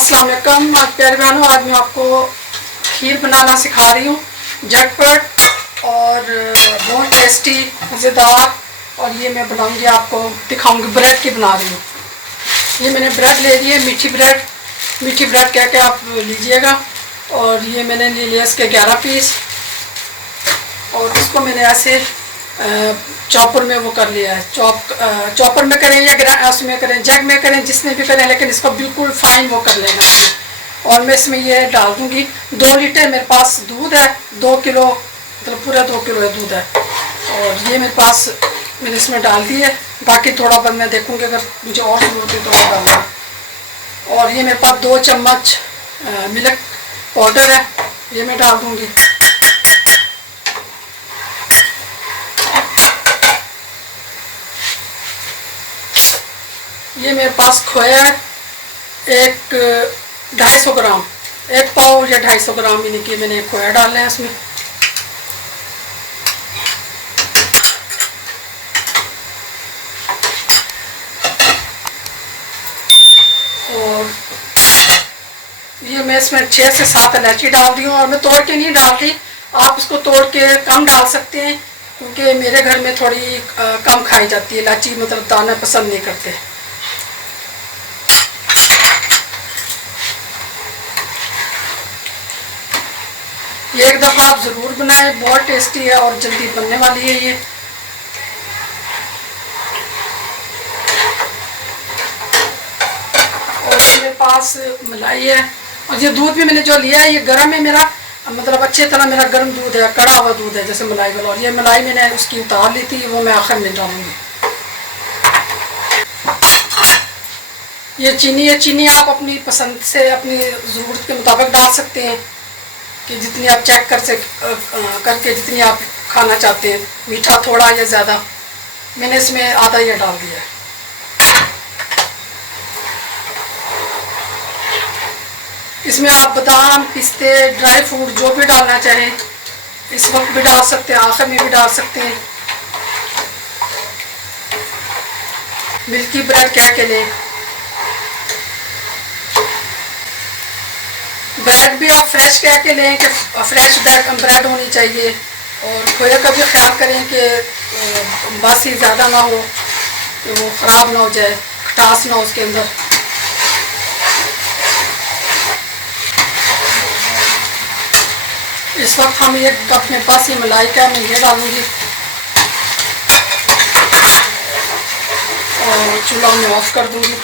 अस्सलाम वालेकुम। आज प्यारे बहनों, आज मैं आपको खीर बनाना सिखा रही हूँ। झटपट और बहुत टेस्टी, मज़ेदार। और ये मैं बनाऊंगी, आपको दिखाऊंगी। ब्रेड की बना रही हूँ। ये मैंने ब्रेड ले ली है, मीठी ब्रेड कह के आप लीजिएगा। और ये मैंने ले लिया इसके 11 पीस। और इसको मैंने ऐसे चॉपर में वो कर लिया है। चॉपर में करें या उसमें करें, जग में करें, जिसमें भी करें, लेकिन इसको बिल्कुल फाइन वो कर लेना है। और मैं इसमें ये डाल दूंगी 2 लीटर मेरे पास दूध है। 2 किलो मतलब पूरा 2 किलो है दूध है। और ये मेरे पास मैंने इसमें डाल दी है। बाकी थोड़ा बहुत मैं देखूंगी, अगर मुझे और ज़रूरत है तो और डालूंगा। और ये मेरे पास 2 चम्मच मिल्क पाउडर है, ये मैं डाल दूंगी। ये मेरे पास खोया है, 250 ग्राम, 1 पाव या 250 ग्राम यानी कि मैंने खोया डाला है इसमें। और ये मैं इसमें 6 से 7 इलायची डाल रही हूँ। और मैं तोड़ के नहीं डाल रही, आप इसको तोड़ के कम डाल सकते हैं, क्योंकि मेरे घर में थोड़ी कम खाई जाती है इलायची, मतलब दाना पसंद नहीं करते। ये एक दफ़ा आप ज़रूर बनाएं, बहुत टेस्टी है और जल्दी बनने वाली है ये। और मेरे पास मलाई है। और ये दूध भी मैंने जो लिया है ये गर्म है मेरा, मतलब अच्छे तरह मेरा गर्म दूध है, कड़ा हुआ दूध है जैसे मलाई वाला। और ये मलाई मैंने उसकी उतार ली थी, वो मैं आखिर में डालूंगी। ये चीनी है, चीनी आप अपनी पसंद से अपनी ज़रूरत के मुताबिक डाल सकते हैं, कि जितनी आप चेक करके जितनी आप खाना चाहते हैं, मीठा थोड़ा या ज़्यादा। मैंने इसमें आधा ये डाल दिया है। इसमें आप बादाम, पिस्ते, ड्राई फ्रूट जो भी डालना चाहें इस वक्त भी डाल सकते हैं, आखिर में भी डाल सकते हैं। मिल्की ब्रेड कह के लें। ब्रेड भी आप फ्रेश कह के लें कि फ्रेश ब्रेड होनी चाहिए। और खोया का भी ख्याल करें कि बासी ज़्यादा ना हो, कि वो ख़राब ना हो जाए, खटास ना हो उसके अंदर। इस वक्त हम 1 कप मेरे पास ये मलाई का, मैं ये डालूंगी। और चूल्हा मैं ऑफ कर दूंगी।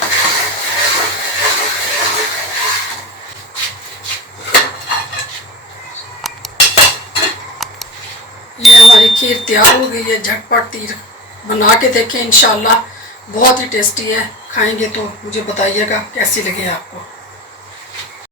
ये हमारी खीर तैयार हो गई है। झटपट खीर बना के देखें, इंशाल्लाह बहुत ही टेस्टी है। खाएंगे तो मुझे बताइएगा कैसी लगी आपको।